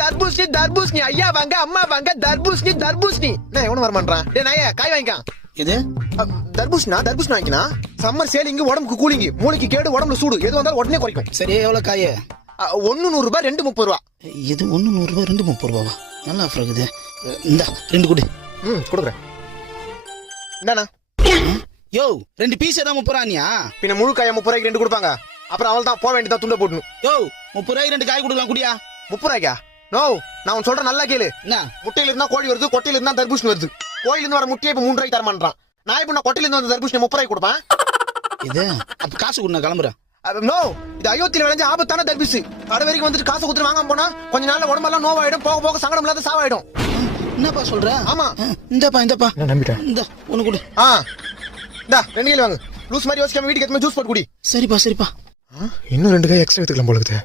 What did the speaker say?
தர்பூசணி தர்பூசணி ஐயா வாங்க அம்மா வாங்க தர்பூசணி தர்பூசணி நான் எவனும் வரமாட்டான் டே நாயே காய் வாங்கிக்கான் இது தர்பூசணா தர்பூசணி வாங்கினா சம்மர் சேலிங்கு உடம்புக்கு கூலிங்கு மூளைக்கு கேடு உடம்புல சூடு எது வந்தாலும் உடனே குறைக்கும் சரி எவ்வளவு காய 1 100 ரூபாய் 2 30 ரூபா இது 1 100 ரூபாய் 2 30 ரூபாவா நல்லா ஆஃபர் இருக்குது இந்த 2 கொடு கொடுக்குறேன் இந்தாண்ணா யோ 2 பீஸ் தான் 30 ரூபாயா பின்ன முழு காய 30 ரூபாய்க்கு 2 கொடுப்பாங்க அப்புறம் அவள் தான் போக வேண்டியதா துண்ட போடணும் யோ 30 ரூபாய்க்கு 2 காய் கொடுக்கலாம் குடியா 30 ரூபாய்க்கா நோ நான் உன் சொல்றேன் நல்லா கேளு என்ன முட்டையில இருந்தா கோழி வருது கொட்டையில இருந்தா தர்பூசணி வருது கோயில இருந்து வர முட்டையை இப்ப 3 ரூபாய்க்கு தரமாட்டான் நான் இப்ப நான் கொட்டையில இருந்து வந்த தர்பூசணி 30 ரூபாய்க்கு கொடுப்பேன் இது அப்ப காசு கொடு நான் கிளம்புறேன் நோ இது அயோத்தியில விளைஞ்ச ஆபத்தான தர்பூசணி கடை வரைக்கும் வந்துட்டு காசு கொடுத்து வாங்காம போனா கொஞ்ச நாள்ல உடம்பெல்லாம் நோவாயிடும் போக போக சங்கடம் இல்லாத சாவாயிடும் என்னப்பா சொல்ற ஆமா இந்தப்பா நான் நம்பிட்டேன் இந்த ஒண்ணு கொடு இந்தா 2 கிலோ வாங்க லூஸ் மாதிரி யோசிக்காம வீட்டுக்கு எத்தனை ஜூஸ் போட்டு குடி சரிப்பா இன்னும் 2 காய் எக்ஸ்ட்ரா எடுத்துக்கலாம் போல இருக்குது